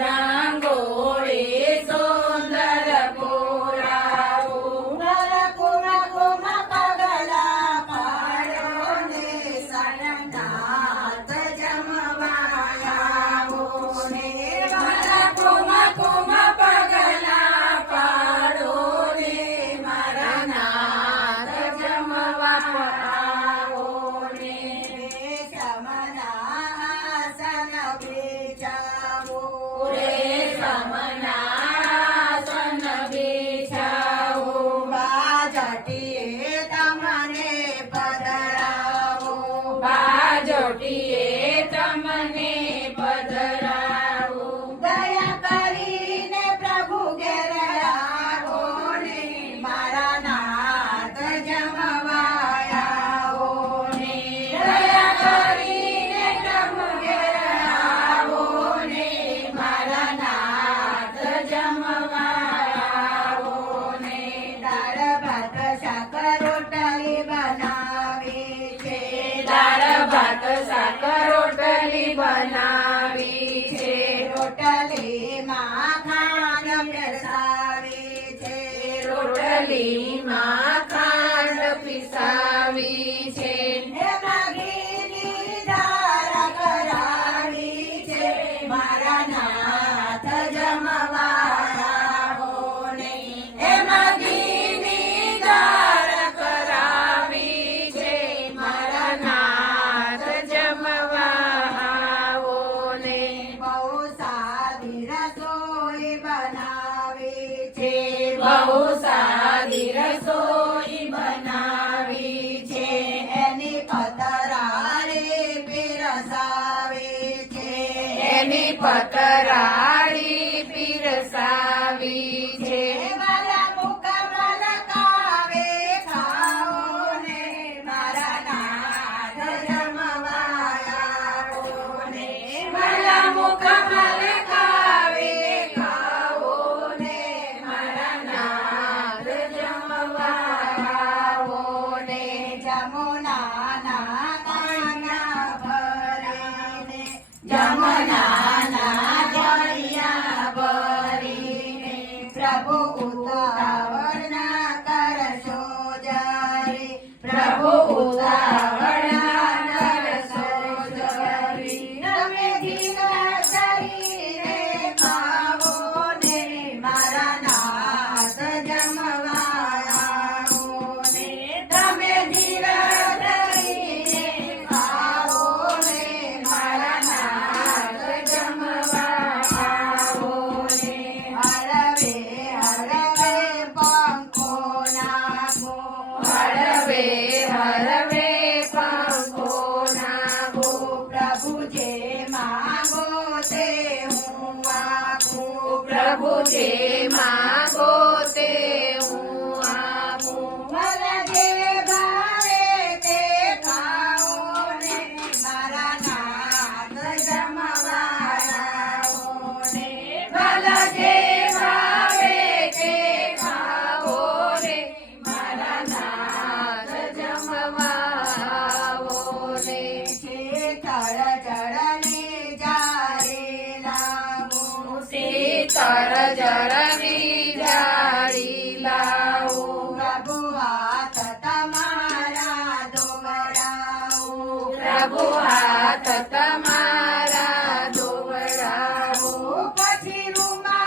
રાંગોળી સુંદર પુરાવું કુમ પગલા પાડો ને સનમનાથ જમવાયાવો ને કુમ પગલા પાડો ને મારા નાથ જમવા આવો ને સમનાસન બિછાવો રે સમનાસન બિછાવું બાજટીએ તમને પધરાવો બાજોટીએ તમને પધરાવું દયા કરીને પ્રભુ ઘેર આવો ને મારા નાથ જમવાયાવો ને દયા કરીને પ્રભુ ઘેર આવો ને મારા નાથ જમવા આવો ને દાળ ભાત શાક રોટલી બનાવી છે દાળ ભાત શાક રોટલી બનાવી છે રોટલીમાં ખાંડ પીરસાવી છે રોટલીમાં ખાંડ પીસાવી છે એમાં ઘીની દાળ કરાવી છે મારા નાથ જમવાયાવો ને એમાં ઘીની દાળ કરાવી છે મારા નાથ જમવા આવો ને બહુ સાદી રસોઈ બનાવી છે બહુ સાદી રસોઈ બનાવી છે એની પતરાળી પીરસાવી છે એની પતરાળી પીરસાવી છે મારા મુખમાં લગાવે ખાઓ ને મારા નાથ જમવાયાવો ને મારા મુખમાં લગાવે ખાવો ને મારા નાથ જમવા આવો ને જમુનાના કાંડા ભરીને જમનાના જળિયા ભરીને પ્રભુ ઉતાવળ ના કરશો જરી પ્રભુ ઉતાવળ ના કરશો જરી. તમે ધીરા કરીને ખાવો ને મારા નાથ જમવાયાવો ને તમે ધીરા કરીને ખાવો ને મારા નાથ જમવા આવો ને હળવે હળવે પંખો નાખો હળવે હળવે પંખો નાખો પ્રભુ જે માગો તે હું આપું પ્રભુ જે માગો તે હું આપું મને જે ભાવે તે ખાઓ ને મારા નાથ જમવાયાવો ને ભલા જે ભાવે તે ખાવો રે મારા નાથ જમવા આવો રે શીતળ જળની જારી લાવો શીતળ જળની જાળી લાવો પ્રભુ હાથ તમારા દોવડાવો પ્રભુ હાથ તમારા દોવડાવો પછી રૂમાલ